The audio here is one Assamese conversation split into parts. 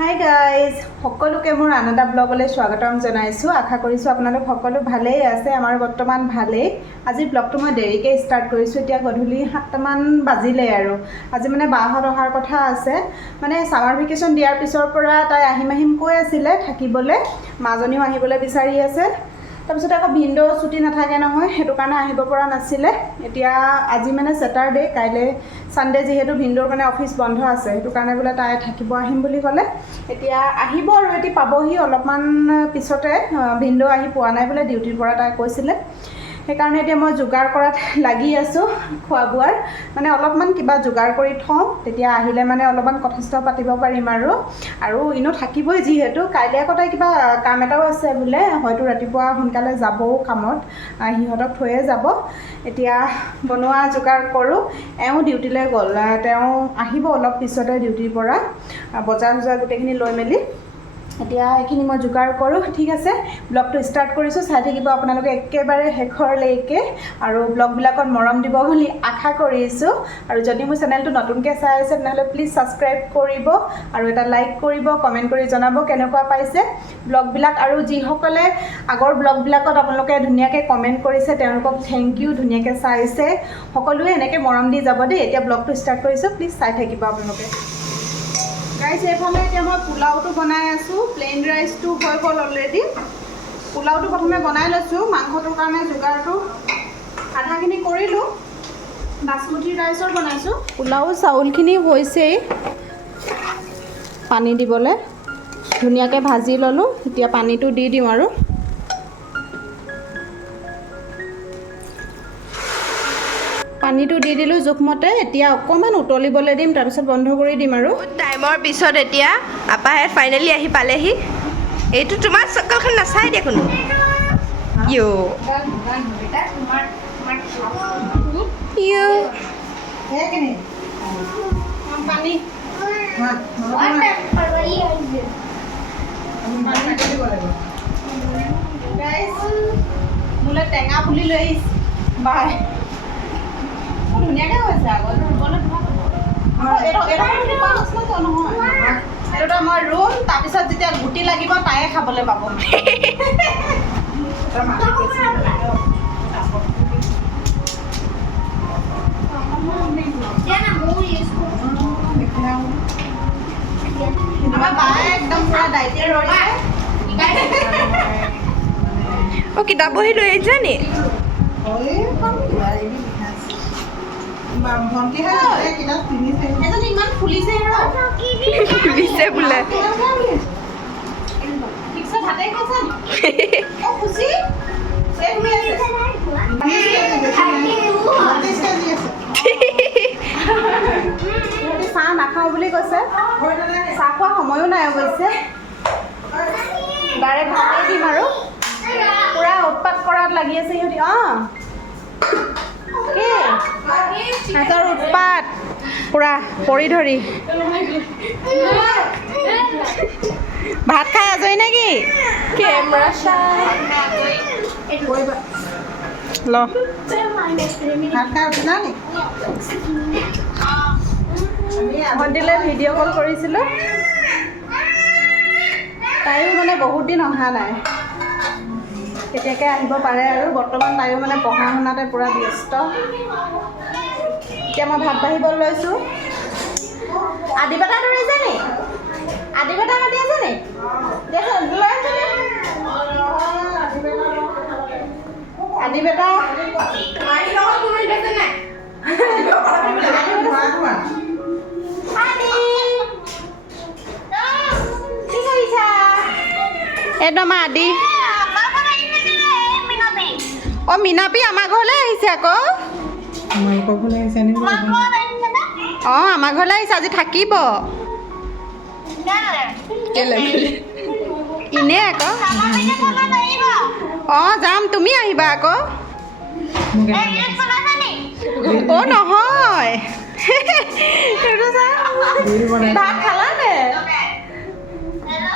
হাই গাইজ, সকলোকে মোৰ আন এটা ব্লগলৈ স্বাগতম জনাইছোঁ। আশা কৰিছোঁ আপোনালোক সকলো ভালেই আছে। আমাৰ বৰ্তমান ভালেই। আজি ব্লগটো মই দেৰিকৈ ষ্টাৰ্ট কৰিছোঁ। এতিয়া গধূলি 7টামান বাজিলেই আৰু আজি মানে বাহঁত অহাৰ কথা আছে। মানে ছামাৰ ভেকেশ্যন দিয়াৰ পিছৰ পৰা তাই আহিম কৈ আছিলে থাকিবলৈ, মাজনীও আহিবলৈ বিচাৰি আছে। তাৰপিছত আকৌ ভিনদেউ ছুটি নাথাকে নহয়, সেইটো কাৰণে আহিব পৰা নাছিলে। এতিয়া আজি মানে ছেটাৰডে, কাইলৈ ছানডে, যিহেতু ভিনদেউৰ মানে অফিচ বন্ধ আছে, সেইটো কাৰণে বোলে তাই থাকিব আহিম বুলি ক'লে। এতিয়া আহিব আৰু এতিয়া পাবহি অলপমান পিছতে। ভিনদেউ আহি পোৱা নাই বোলে ডিউটিৰ পৰা, তাই কৈছিলে। সেইকাৰণে এতিয়া মই যোগাৰ কৰাত লাগি আছোঁ, খোৱা বোৱাৰ মানে অলপমান কিবা যোগাৰ কৰি থওঁ, তেতিয়া আহিলে মানে অলপমান কথা পাতিব পাৰিম আৰু এনেও থাকিবই যিহেতু। কাইলৈ আকৌ তাই কিবা কাম এটাও আছে বোলে, হয়তো ৰাতিপুৱা সোনকালে যাবও কামত, সিহঁতক থৈয়ে যাব। এতিয়া বনোৱা যোগাৰ কৰোঁ। এওঁ ডিউটিলৈ গ'ল, তেওঁ আহিব অলপ পিছতে ডিউটিৰ পৰা, বজাৰ গোটেইখিনি লৈ মেলি। এতিয়া এইখিনি মই যোগাৰ কৰোঁ। ঠিক আছে, ব্লগটো ষ্টাৰ্ট কৰিছোঁ, চাই থাকিব আপোনালোকে একেবাৰে শেষৰলৈকে, আৰু ব্লগবিলাকত মৰম দিব বুলি আশা কৰিছোঁ। আৰু যদি মোৰ চেনেলটো নতুনকৈ চাই আছে তেনেহ'লে প্লিজ ছাবস্ক্ৰাইব কৰিব আৰু এটা লাইক কৰিব, কমেণ্ট কৰি জনাব কেনেকুৱা পাইছে ব্লগবিলাক। আৰু যিসকলে আগৰ ব্লগবিলাকত আপোনালোকে ধুনীয়াকৈ কমেণ্ট কৰিছে তেওঁলোকক থেংক ইউ, ধুনীয়াকৈ চাইছে। সকলোৱে এনেকৈ মৰম দি যাব দেই। এতিয়া ব্লগটো ষ্টাৰ্ট কৰিছোঁ, প্লিজ চাই থাকিব আপোনালোকে। গাইছ, এইফালে এতিয়া মই পোলাওটো বনাই আছোঁ। প্লেইন ৰাইচটো হৈ গ'ল অলৰেডি। পোলাওটো প্ৰথমে বনাই লৈছোঁ। মাংসটোৰ কাৰণে যোগাৰটো আধাখিনি কৰিলোঁ। বাচমতি ৰাইচৰ বনাইছোঁ। পোলাও চাউলখিনি হৈছেই পানী দিবলৈ, ধুনীয়াকৈ ভাজি ল'লোঁ। এতিয়া পানীটো দি দিওঁ আৰু পানীটো দি দিলোঁ জোখমতে। এতিয়া অকণমান উতলিবলৈ দিম, তাৰপিছত বন্ধ কৰি দিম। আৰু টাইমৰ পিছত এতিয়া আপাহে ফাইনেলি আহি পালেহি। এইটো তোমাৰ চকলখন নাচাই দিয়া কোনো। মোলৈ টেঙা পুলি লৈ আহিছে বাই, ধুনীয়াকৈ হৈছে। আগত এইটো মই ৰুম, তাৰপিছত যেতিয়া গুটি লাগিব তায়ে খাবলৈ পাব। আমাৰ বায়ে একদম পুৰা ডাইটে ৰৈছে। অ' কিতাপ বহি লৈ আহিছা নি? ইমান ফুলিছে ফুলিছে বোলে। চাহ নাখাওঁ বুলি কৈছে। চাহ খোৱা সময়ো নাই অৱশ্যে। ডাইৰেক্ট ভাতেই দিম আৰু পুৰা উৎপাত কৰাত লাগি আছে সিহঁতি। সিহঁতৰ উৎপাত পুৰা পৰি ধৰি। ভাত খাই আজৰি নেকি? ল ভণ্টিলৈ ভিডিঅ' কল কৰিছিলোঁ। তাইও মানে বহুত দিন অহা নাই, কেতিয়াকৈ আহিব পাৰে আৰু। বৰ্তমান তাইও মানে পঢ়া শুনাতে পূৰা ব্যস্ত। এতিয়া মই ভাত বাঢ়িব লৈছোঁ। আদি বেটা ধৰিছে নি? আদি বেটা মাতি আছে নি? আদি বেটা কি কৰিছা? একদম আদি। অ' মিনাপী আমাৰ ঘৰলৈ আহিছে আকৌ। অঁ, আমাৰ ঘৰলৈ আহিছে, আজি থাকিব। ইনে আকৌ। অঁ, যাম, তুমি আহিবা আকৌ। অ' নহয়, ভাত খালানে?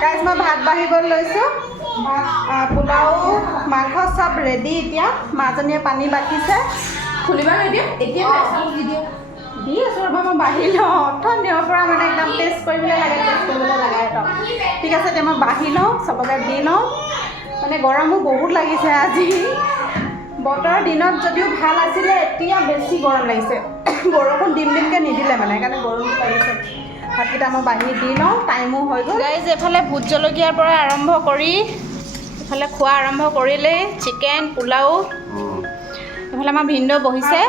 গাইজ, মই ভাত বাঢ়িব লৈছোঁ। পোলাও মাংস চব ৰেডি। এতিয়া মাজনীয়ে পানী বাকিছে। খুলিবা নিদিওঁ এতিয়া দি আছোঁ ৰ'বা, মই বাঢ়ি লওঁ। অথনিৰ পৰা মানে একদম টেষ্ট কৰিবলৈ লাগে, ঠিক আছে এতিয়া মই বাঢ়ি লওঁ চবকে দি লওঁ মানে গৰমো বহুত লাগিছে আজি বতৰৰ দিনত যদিও ভাল আছিলে এতিয়া বেছি গৰম লাগিছে বৰষুণ দিমকৈ নিদিলে মানে সেইকাৰণে গৰমটো লাগিছে ভাতকেইটা মই বাঢ়ি দি লওঁ টাইমো হৈ গ'ল গাইজ এইফালে ভোট জলকীয়াৰ পৰা আৰম্ভ কৰি এইফালে খোৱা আৰম্ভ কৰিলেই চিকেন পোলাও এইফালে আমাৰ ভিনদেউ বহিছে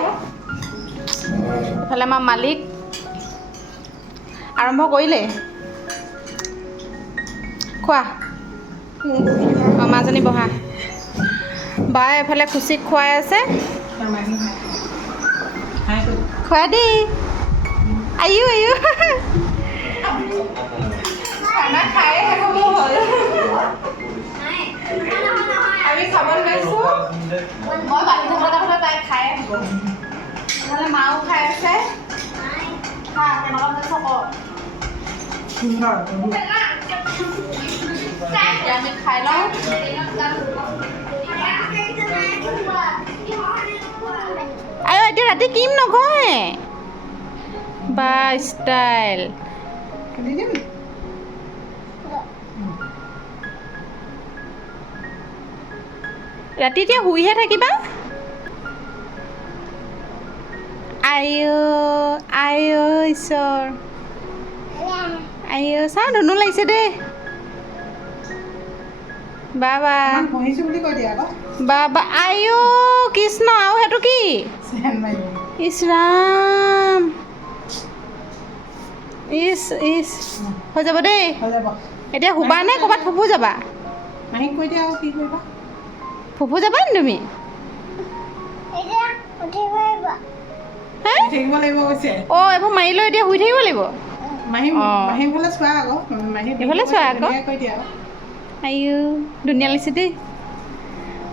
এইফালে আমাৰ মালিক আৰম্ভ কৰিলে খোৱা অঁ মাজনী বহা বাই এফালে খুচিক খুৱাই আছে খুৱাই দেই আয়ো আয়ো খানা খাই শেষ হ'ব হ'ল আমি খাবলৈ লৈছোঁ মই বাঢ়ি থাকোঁতে তাই খাই আহিব নহ'লে মাও খাই আছে খা কেনেকুৱা হৈছে আমি খাই লওঁ আয়ো এতিয়া ৰাতি কিম নকয় বা ষ্টাইল ৰাতি এতিয়া শুইহে থাকিবা আয়ো আয়ো ঈশ্বৰ আয়ো চাওঁ ধুনু লাগিছে দেই বাবা বাবা আয়ো কৃষ্ণ আৰু সেইটো কি ইছ ৰাম ইছ ইছ হৈ যাব দেই এতিয়া শুবা নে ক'ৰবাত ফুফু যাবা মাহীক কৈ দিয়া আৰু কি কৰিবা ফুফু যাবা নি তুমি থাকিব লাগিব কৈছে অঁ এইবোৰ মাৰি লৈ এতিয়া শুই থাকিব লাগিব মাহী মাহী ফালে চোৱা আকৌ মাহী এইফালে চোৱা আকৌ কৈ দিয়া আয়ো ধুনীয়া লাগিছে দেই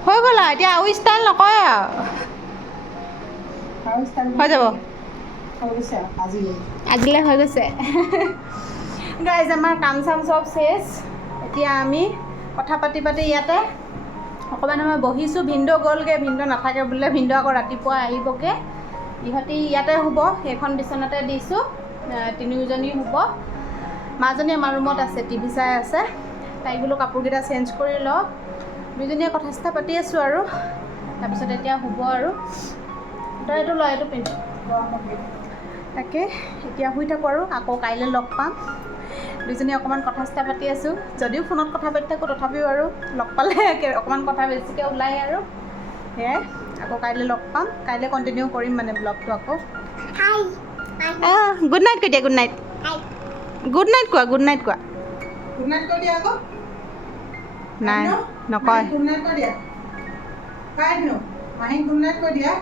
হৈ গ'ল আৰু এতিয়া আৰু ষ্টাইল নকয় আৰু হৈ যাব আজিলৈ হৈ গৈছে গাইজ আমাৰ কাম চাম চব চেচ এতিয়া আমি কথা পাতি পাতি ইয়াতে অকণমান সময় বহিছোঁ ভিনদেউ গ'লগৈ ভিনদেউ নাথাকে বোলে ভিনদেউ আকৌ ৰাতিপুৱা আহিবগৈ ইহঁতি ইয়াতে শুব সেইখন বিচনাতে দিছোঁ তিনিওজনী শুব মাজনী আমাৰ ৰুমত আছে টিভি চাই আছে তাইক বোলো কাপোৰকেইটা চেঞ্জ কৰি লওঁ দুইজনীয়ে কথা চথা পাতি আছোঁ আৰু তাৰপিছত এতিয়া শুব আৰু তই এইটো লয় এইটো পিন্ধ তাকে এতিয়া শুই থাকোঁ আৰু আকৌ কাইলৈ লগ পাম দুইজনী অকণমান কথা চথা পাতি আছোঁ যদিও ফোনত কথা পাতি থাকোঁ তথাপিও আৰু লগ পালে অকণমান কথা বেছিকৈ ওলায় আৰু সেয়াই আকৌ কাইলৈ লগ পাম কাইলৈ কণ্টিনিউ কৰিম মানে ব্লগটো আকৌ গুড নাইট কৈ দিয়া গুড নাইট গুড নাইট কোৱা গুড নাইট কোৱা গুড নাইট কৈ দিয়া আকৌ নাই নকয় গুড নাইট কৈ দিয়া কাই দিনো মাহীক গুড নাইট কৈ দিয়া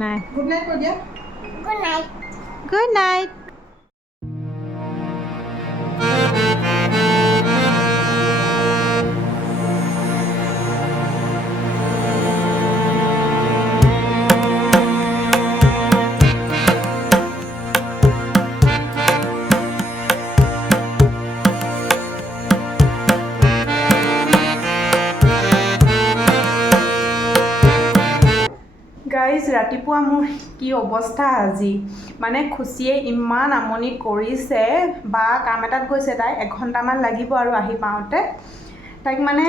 নাই গুড নাইট কৈ দিয়া গুড নাইট গাইজ ৰাতিপুৱা মোৰ কি অৱস্থা আজি মানে খুচিয়ে ইমান আমনি কৰিছে বা কাম এটাত গৈছে তাই 1 ঘণ্টামান লাগিব আৰু আহি পাওঁতে তাইক মানে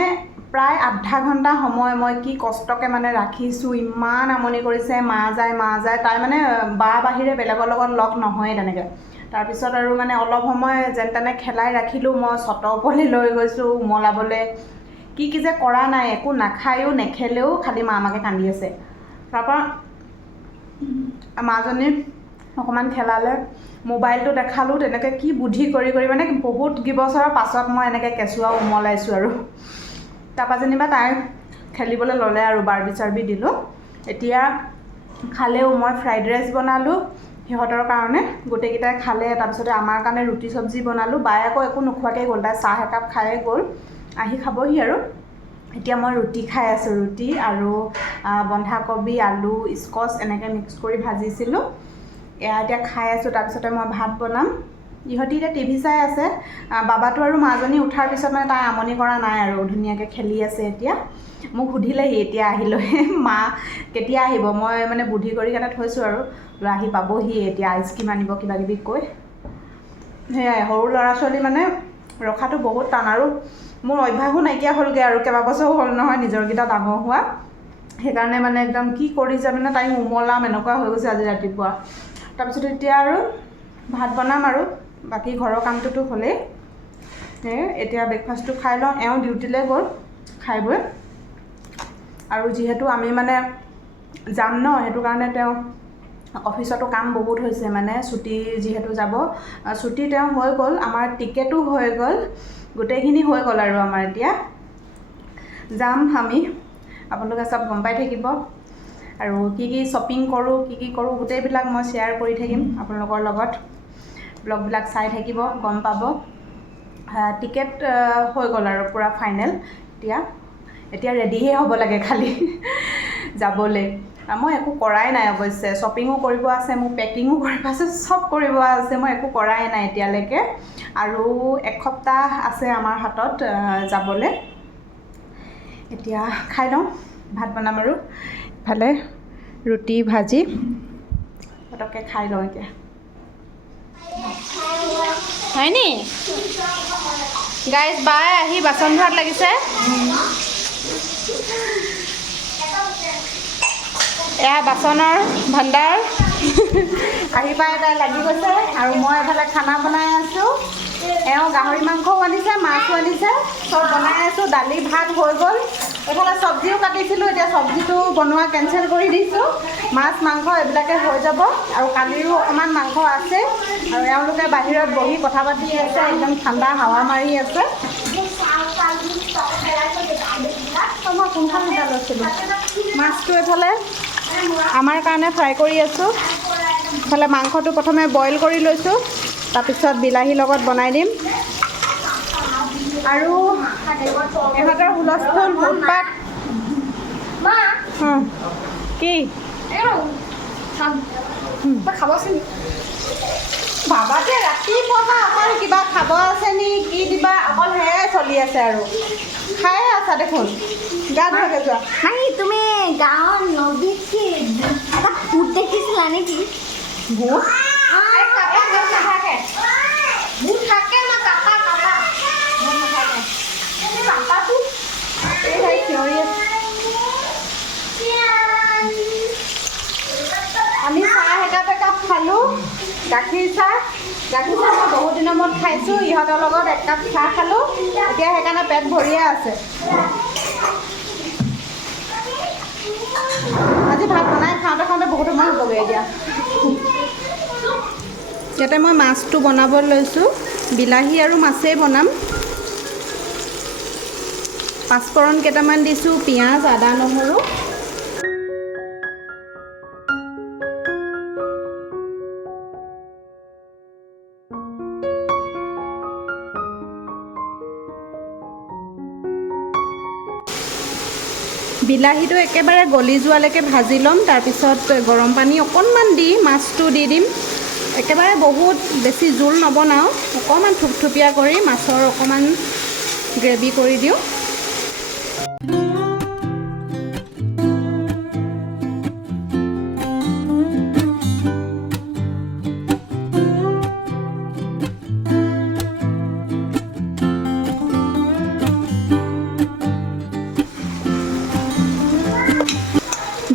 প্ৰায় আধা ঘণ্টা সময় মই কি কষ্টকৈ মানে ৰাখিছোঁ ইমান আমনি কৰিছে মা যায় তাই মানে বা বাহিৰে বেলেগৰ লগত লগ নহয়ে তেনেকৈ তাৰপিছত আৰু মানে অলপ সময় যেন তেনে খেলাই ৰাখিলোঁ মই চটৰ ওপৰলৈ লৈ গৈছোঁ উমলাবলৈ কি যে কৰা নাই একো নাখায়ো নেখেলেও খালি মাকে কান্দি আছে তাৰপৰা মাজনী অকণমান খেলালে মোবাইলটো দেখালোঁ তেনেকৈ কি বুদ্ধি কৰি মানে বহুত কেইবছৰৰ পাছত মই এনেকৈ কেঁচুৱা উমলাইছোঁ আৰু তাৰপৰা যেনিবা তাই খেলিবলৈ ল'লে আৰু বাৰ্বি চাৰ্বি দিলোঁ এতিয়া খালেও মই ফ্ৰাইড ৰাইচ বনালোঁ সিহঁতৰ কাৰণে গোটেইকেইটাই খালে তাৰপিছতে আমাৰ কাৰণে ৰুটি চব্জি বনালোঁ বায়ে আকৌ একো নোখোৱাকৈ গ'ল তাই চাহ একাপ খায়ে গ'ল আহি খাবহি আৰু এতিয়া মই ৰুটি খাই আছোঁ ৰুটি আৰু বন্ধাকবি আলু স্কচ এনেকৈ মিক্স কৰি ভাজিছিলোঁ এয়া এতিয়া খাই আছোঁ তাৰপিছতে মই ভাত বনাম ইহঁতি এতিয়া টিভি চাই আছে বাবাটো আৰু মাজনী উঠাৰ পিছত মানে তাই আমনি কৰা নাই আৰু ধুনীয়াকৈ খেলি আছে এতিয়া মোক সুধিলেহি এতিয়া আহিলৈ মা কেতিয়া আহিব মই মানে বুদ্ধি কৰি কেনে থৈছোঁ আৰু আহি পাবহি এতিয়া আইচক্ৰীম আনিব কিবাকিবি কৈ সেয়াই সৰু ল'ৰা ছোৱালী মানে ৰখাটো বহুত টান আৰু মোৰ অভ্যাসো নাইকিয়া হ'লগৈ আৰু কেইবাবছৰো হ'ল নহয় নিজৰকেইটা ডাঙৰ হোৱা সেইকাৰণে মানে একদম কি কৰি যাবি না টাইম উমলাম এনেকুৱা হৈ গৈছে আজি ৰাতিপুৱা তাৰপিছত এতিয়া আৰু ভাত বনাম আৰু বাকী ঘৰৰ কামটোতো হ'লেই এতিয়া ব্ৰেকফাষ্টটো খাই লওঁ এওঁ ডিউটিলৈ গ'ল খাই বৈ আৰু যিহেতু আমি মানে যাম ন সেইটো কাৰণে তেওঁ অফিচতো কাম বহুত হৈছে মানে ছুটি যিহেতু যাব ছুটি তেওঁ হৈ গ'ল আমাৰ টিকেটো হৈ গ'ল গোটেইখিনি হৈ গ'ল আৰু আমাৰ এতিয়া যাম আমি আপোনালোকে চব গম পাই থাকিব আৰু কি শ্বপিং কৰোঁ কি কৰোঁ গোটেইবিলাক মই শ্বেয়াৰ কৰি থাকিম আপোনালোকৰ লগত ব্লগবিলাক চাই থাকিব গম পাব টিকেট হৈ গ'ল আৰু পূৰা ফাইনেল এতিয়া ৰেডিহে হ'ব লাগে খালি যাবলৈ মই একো কৰাই নাই অৱশ্যে শ্বপিঙো কৰিব আছে মোৰ পেকিঙো কৰিব আছে চব কৰিব আছে মই একো কৰাই নাই এতিয়ালৈকে আৰু এসপ্তাহ আছে আমাৰ হাতত যাবলৈ এতিয়া খাই লওঁ ভাত বনাম আৰু ইফালে ৰুটি ভাজি পটককৈ খাই লওঁ এতিয়া হয়নি গাইজ বাই আহি বাচন ধোৱাত লাগিছে এয়া বাচনৰ ভাণ্ডাৰ আহি পাই তাই লাগি গৈছে আৰু মই এফালে খানা বনাই আছোঁ এওঁ গাহৰি মাংসও আনিছে মাছো আনিছে চব বনাই আছোঁ দালি ভাত হৈ গ'ল এইফালে চব্জিও কাটিছিলোঁ এতিয়া চব্জিটো বনোৱা কেঞ্চেল কৰি দিছোঁ মাছ মাংস এইবিলাকে হৈ যাব আৰু কালিৰো অকণমান মাংস আছে আৰু এওঁলোকে বাহিৰত বহি কথা পাতি আছে একদম ঠাণ্ডা হাৱা মাৰি আছে মই কোনখন এটা লৈছিলোঁ মাছটো এইফালে আমাৰ কাৰণে ফ্ৰাই কৰি আছোঁ ইফালে মাংসটো প্ৰথমে বইল কৰি লৈছোঁ তাৰপিছত বিলাহীৰ লগত বনাই দিম আৰু ইহঁতৰ হুলস্থুল উৎপাত কি খাবচোন বাবাতে ৰাতিপুৱা অকল কিবা খাব আছে নি কি দিবা অকল সেয়াই চলি আছে আৰু খায়ে আছা দেখোন গা ধুৱাকৈ যোৱা তুমি গাঁৱৰ নদীত কি এটা ভূত দেখিছিলা নেকি ভূত ভূত থাকে না কাটা আমি চাহ একাপ খালোঁ গাখীৰ চাহ মই বহুত দিনৰ মূৰত খাইছোঁ ইহঁতৰ লগত একাপ চাহ খালোঁ এতিয়া সেইকাৰণে পেট ভৰিয়ে আছে আজি ভাত বনাই খাওঁতে বহুত সময় হ'বগৈ এতিয়া ইয়াতে মই মাছটো বনাব লৈছোঁ বিলাহী আৰু মাছেই বনাম পাঁচফোৰণ কেইটামান দিছোঁ পিঁয়াজ আদা নহৰু বিলাহীটো একেবাৰে গলি যোৱালৈকে ভাজি ল'ম তাৰপিছত গৰম পানী অকণমান দি মাছটো দি দিম একেবাৰে বহুত বেছি জোল নবনাওঁ অকণমান থুপথুপীয়া কৰি মাছৰ অকণমান গ্ৰেভি কৰি দিওঁ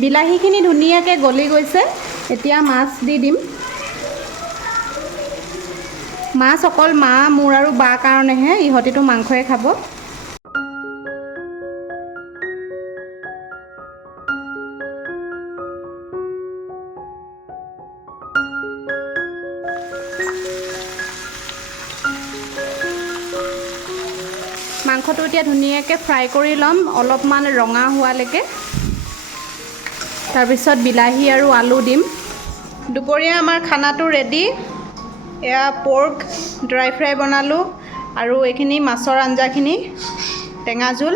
বিলাহীখিনি ধুনীয়াকৈ গলি গৈছে এতিয়া মাছ দি দিম মাছ অকল মা মোৰ আৰু বা কাৰণেহে ইহঁতিতো মাংসই খাব মাংসটো এতিয়া ধুনীয়াকৈ ফ্ৰাই কৰি ল'ম অলপমান ৰঙা হোৱালৈকে তাৰপিছত বিলাহী আৰু আলু দিম দুপৰীয়া আমাৰ খানাটো ৰেডি এয়া পৰ্ক ড্ৰাই ফ্ৰাই বনালোঁ আৰু এইখিনি মাছৰ আঞ্জাখিনি টেঙা জোল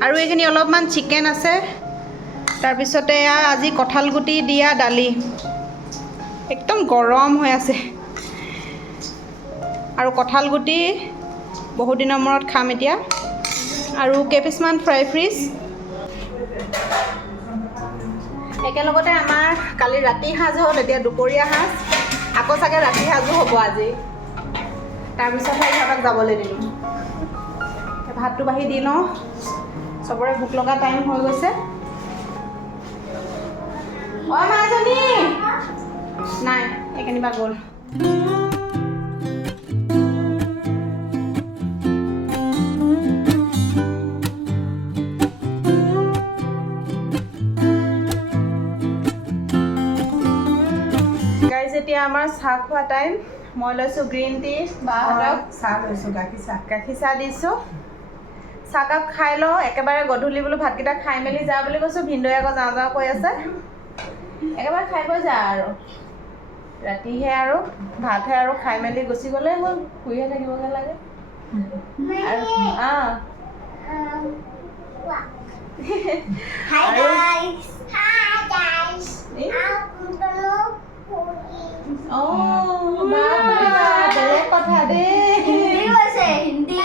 আৰু এইখিনি অলপমান চিকেন আছে তাৰপিছতে এয়া আজি কঁঠাল গুটি দিয়া দালি একদম গৰম হৈ আছে আৰু কঁঠাল গুটি বহুত দিনৰ মূৰত খাম এতিয়া আৰু কেইপিচমান ফ্ৰাই ফিছ একেলগতে আমাৰ কালি ৰাতি সাঁজ হ'ল এতিয়া দুপৰীয়া সাঁজ আকৌ চাগে ৰাতি সাঁজো হ'ব আজি তাৰপিছতহে ইহঁতক যাবলৈ দিলোঁ। ভাতটো বাঢ়ি দি লওঁ, চবৰে ভোক লগা টাইম হৈ গৈছে। অ' মাজনী নাই, এই কেনিবা গ'ল। গাইজ এতিয়া আমাৰ চাহ খোৱা টাইম। মই লৈছোঁ গ্ৰীণ টি, বাহঁতক চাহ লৈছোঁ, গাখীৰ চাহ দিছোঁ। চাহকাপ খাই লওঁ, একেবাৰে গধূলি বোলো ভাতকেইটা খাই মেলি যা বুলি কৈছোঁ। ভিনদেউৱে আকৌ যাওঁ যাওঁ কৈ আছে। একেবাৰে খাই বৈ যা আৰু ৰাতিহে আৰু ভাতহে আৰু খাই মেলি গুচি গ'লেই হ'ল, শুইহে থাকিবগৈ লাগে। আৰু Hi guys. বেলেগ কথা দেই। হিন্দী কৈছে, হিন্দী।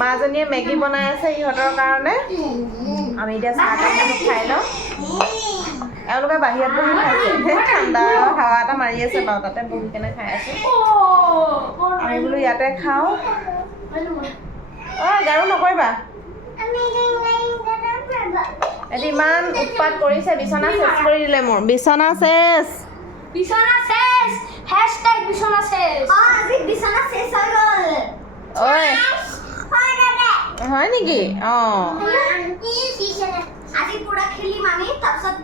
মাজনীয়ে মেগী বনাই আছে ইহঁতৰ কাৰণে। আমি এতিয়া চাহকাপ খাই লওঁ। এওঁলোকে বাহিৰত বহি খাইছে, ঠাণ্ডা হাৱা এটা মাৰি আছে বাৰু, তাতে বহি কেনে খাই আছে। আমি বোলো ইয়াতে খাওঁ। অ' গাৰু নকৰিবা। এটি ইমান উৎপাত কৰিছে, বিচনা চেচ কৰি দিলে মোৰ। বিচনা চেচ। বিছনা শেষ। হ্যাশট্যাগ বিছনা শেষ। আজি বিছনা শেষ হৈ গ'ল। ঐ হয় নেকি? অঁ আজি পুৰা খেলিম আমি, তাৰপিছত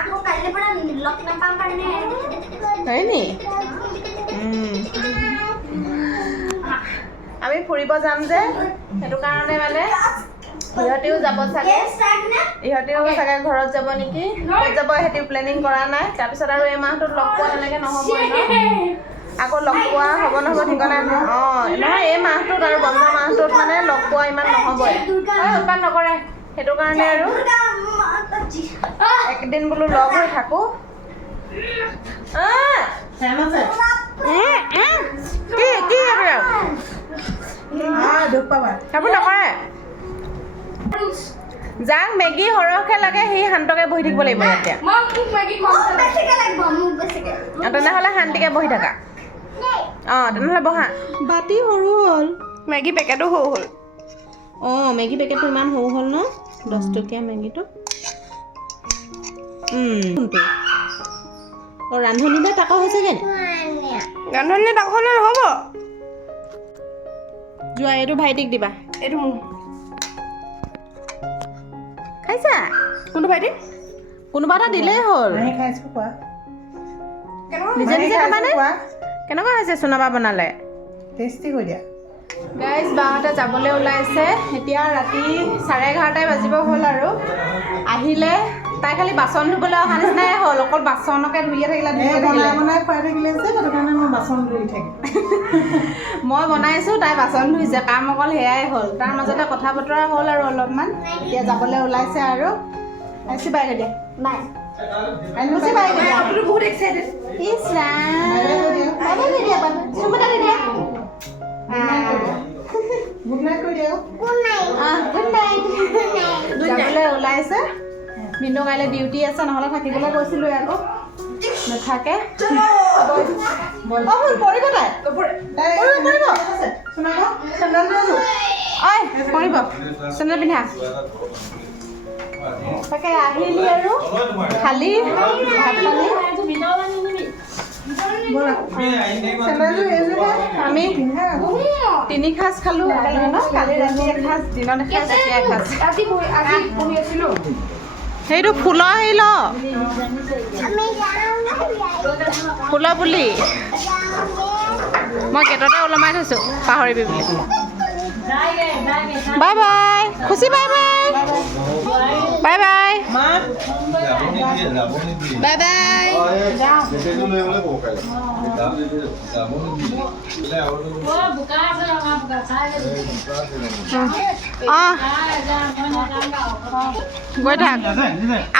আকৌ কাইলৈ পৰা লকি নাপাম কাৰণে হয় নি? আমি ফুৰিব যাম যে, সেইটো কাৰণে মানে ইহঁতেও যাব চাগে। ইহঁতেও চাগে ঘৰত যাব নেকি? ক'ত যাব সিহঁতেও প্লেনিং কৰা নাই। তাৰপিছত আৰু এই মাহটোত লগ পোৱা তেনেকৈ নহ'বই ন? আকৌ লগ পোৱা হ'ব নহ'ব ঠিকনা নাই। অঁ নহয়, এই মাহটোত আৰু বন্ধ মাহটোত মানে লগ পোৱা ইমান নহ'বই। উৎপাত নকৰে, সেইটো কাৰণে আৰু একদিন বোলো লগ হৈ থাকোঁ। দুখ পাবা। সেইবোৰ নকৰে। যাক মেগী সৰহকৈ লাগে সি শান্তকে বহি থাকিব লাগিব এতিয়া। তেনেহ'লে শান্তিকে বহি থাকা। অঁ তেনেহ'লে বহা। বাতি সৰু হ'ল, মেগী পেকেটো সৰু হ'ল। অঁ মেগী পেকেটটো ইমান সৰু হ'ল ন, 10 টকীয়া মেগীটো। অঁ ৰান্ধনীতে তাকো হৈছেগৈ নি? ৰান্ধনী তাক হ'লে নহ'ব। যোৱা এইটো ভাইটিক দিবা। এইটো মোৰ। খাইছা? কোনটো ভাইটি? কোনোবা এটা দিলেই হ'ল। মাহী খাইছোঁ কোৱা। নিজে নিজে খাবানে? কেনেকুৱা হৈছে চুনাবা বনালে? টেষ্টি কৰি দিয়া। গাইজ বাহঁতে যাবলৈ ওলাইছে। এতিয়া ৰাতি 11:30 বাজিব হ'ল আৰু আহিলে। তাই খালি বাচন ধুবলৈ অহা নিচিনাই হ'ল, অকল বাচনকে ধুইয়ে থাকিলে। বনাই খুৱাই থাকিলে যে, সেইটো কাৰণে মই বাচন ধুই থাকিম। মই বনাইছোঁ, তাই বাচন ধুইছে। কাম অকল সেয়াই হ'ল। তাৰ মাজতে কথা বতৰা হ'ল আৰু অলপমান। এতিয়া যাবলৈ ওলাইছে আৰু আইচি বাইক দিয়া। বাই। আইচি বাইক দিয়া। বহুত এক্সাইটেড। ইছ ৰাম। বাবা দিয়া, বাবা। চুমটা দিয়া। গুড নাইট কৰি দিয়া। Good night. Good night. যাবলৈ ওলাইছে। ভিনদেউ কাইলৈ ডিউটি আছে, নহ'লে থাকিবলৈ কৈছিলোঁ আকৌ নাথাকে। পৰিব তাই? পৰিব। ঐ পৰিব, চেণ্ডেল পিন্ধা। তাকে আহিলি আৰু খালি ভাত পানী। আমি 3 সাঁজ খালোঁ একেলগে ন? কালি ৰাতি এসাঁজ, দিনত এসাঁজ, এতিয়া এসাঁজ। সেইটো ফুলৰ হেৰি ল, ফুলৰ পুলি মই গেটতে ওলমাই থৈছোঁ, পাহৰিবি বুলি। বাই বাই খুচি, bye bye bye bye bye bye. অঁ গৈ থাক,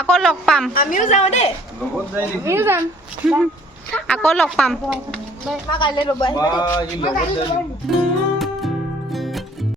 আকৌ লগ পাম। আমিও যাওঁ দেই। আমিও যাম। আকৌ লগ পাম। কাইলৈ ল'ব আহিবা দেই।